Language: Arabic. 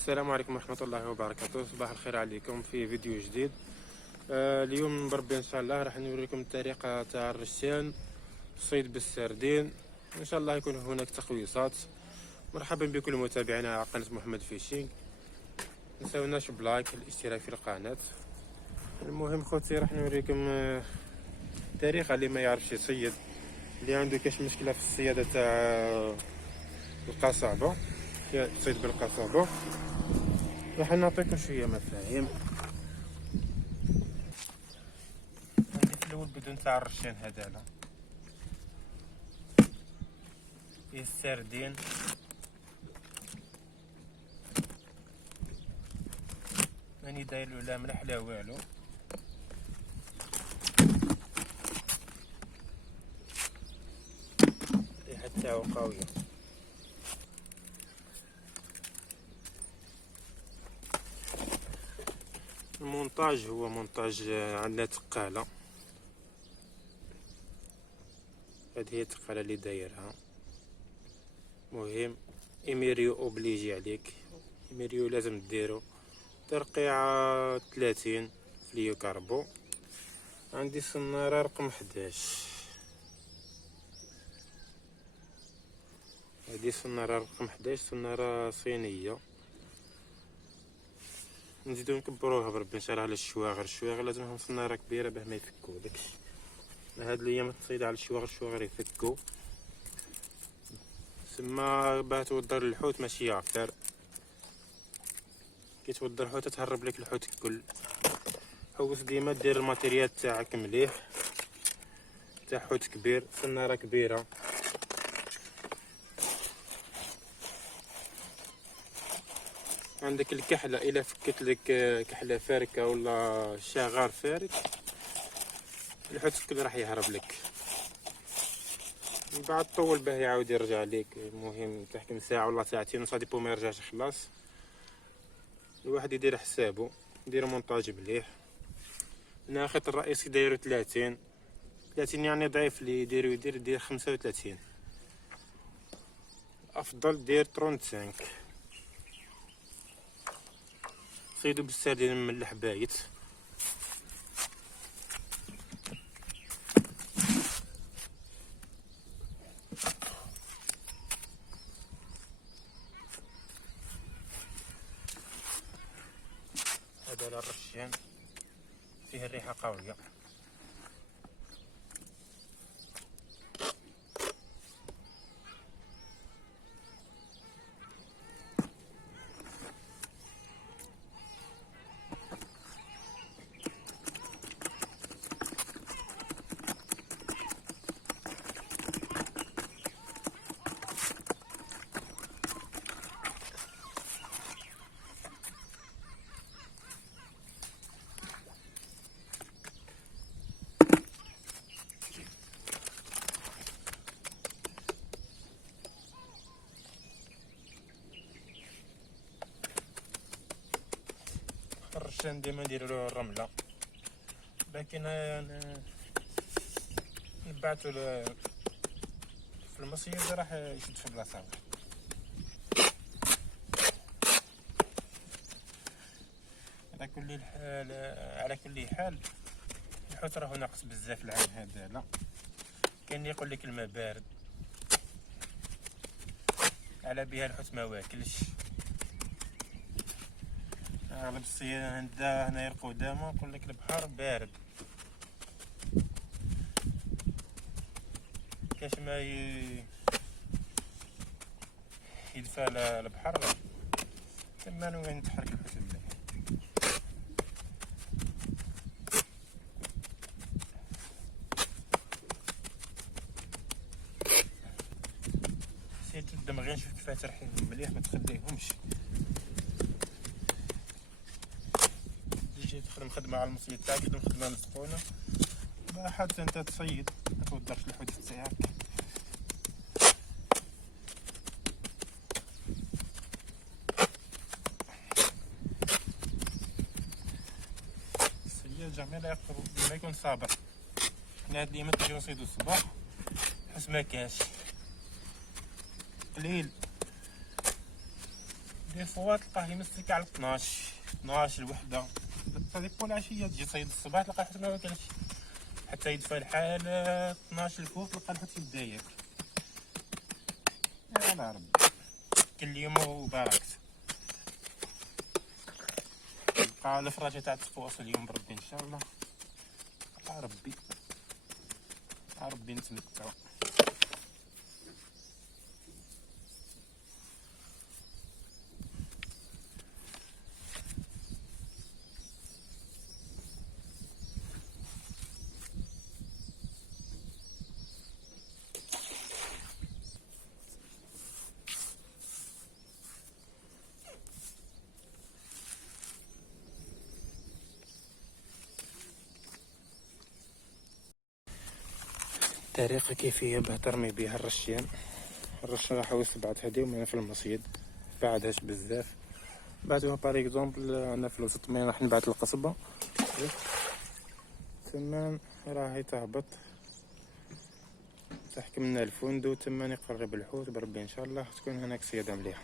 السلام عليكم ورحمة الله وبركاته. صباح الخير عليكم في فيديو جديد. اليوم بربي ان شاء الله راح نوريكم الطريقة تاع الرشان الصيد بالسردين. ان شاء الله يكون هناك تقويصات. مرحبا بكل متابعينا على قناة محمد فيشينغ. متنساوناش بلايك الاشتراك في القناة. المهم خوتي راح نوريكم طريقة اللي ما يعرفش يصيد، اللي عنده كاش مشكلة في الصيادة تاع القصابة، تصيد بالقصابة. راح نعطيكم شوية مفاهيم. عندي في الأول بدون تاع الرشان هذالا فيه السردين، ماني دايرلو لا ملح لا والو. الريحة تاعو قوية. المونتاج هو مونتاج عندنا تقالة، هذه هي التقالة اللي دايرها. مهم إيميريو أوبليجي عليك، إيميريو لازم ديرو ترقيعة 30 فليو كاربو. عندي صنارة رقم 11، هذه صنارة رقم 11، صنارة صينية. نزيدو نكبروها بربي ان شاء الله على الشواغر لازمهم صنارة كبيرة باه ما يفكولكش. هاد الايام تصيد على الشواغر يفكو، سما باه توضر الحوت ماشي يعفر. كي توضر الحوت تهرب لك الحوت الكل. حوس ديما دير الماتيريال تاعك مليح، تاع حوت كبير، صنارة كبيرة. عندك الكحلة، إلا فكت لك كحلة فاركة ولا شاغار فارك الحوت الكل راح يهرب لك. من بعد طول باه يعاود يرجع ليك. المهم تحكم ساعة ولا ساعتين وصا ديبو ما يرجعش خلاص. الواحد يدير حسابه، يدير مونتاج مليح. هنا الخيط الرئيسي دايرو 30 يعني ضعيف، اللي يدير 35. افضل دير 35. صيدو بالسردين مملح بايت. هذا الرشان فيه الريحة قوية. الرشان ديما نديرو الرملة، لكن نبعتو في المصيد راح يشد في بلاصة. على كل حال الحوت راهو ناقص بزاف العام هذا. لا كان يقول لك الماء بارد، على بها الحوت ما واكلش. اغلب الصيادة هنا يرقو داما يقول لك البحر بارد، كاش ما يدفى البحر تما وين تحرك الحوت مليح. سيت الدمغين شوف كيفاه ترحيهم مليح، ما تخليهمش. تجي تخدم خدمة على المصيد تاعك، تخدم خدمة مسخونة، حتى انت تصيد ما توضرش الحوت تاعك. الصياد جميع لا يقدر ما يكون صابر. حنا هاد الايامات نجيو نصيدو الصباح حس ما كاش قليل دي فوا تلقاه يمسك على 12 الوحده. صديق العشيه تجي تصيد الصباح تلقاه حتى ما واكلش، حتى يدفى الحال 12 الفوق تلقى الحوت يبدا ياكل. يا ربي كل يوم وباركت. بقى الفراشه تاع التفوص اليوم بربي ان شاء الله. ربي نتمتعوا. طريقة كيفية باه ترمي بها الرشيان. راح وسبعت هادي ومانا في المصيد بعدهاش بزاف. بعتوها بار اكزومبل انا في الوسط مين راح نبعت القصبة تما راهي تهبط تحكمنا الفندق تما نقرب الحوت بربي ان شاء الله تكون هناك صيادة مليحة.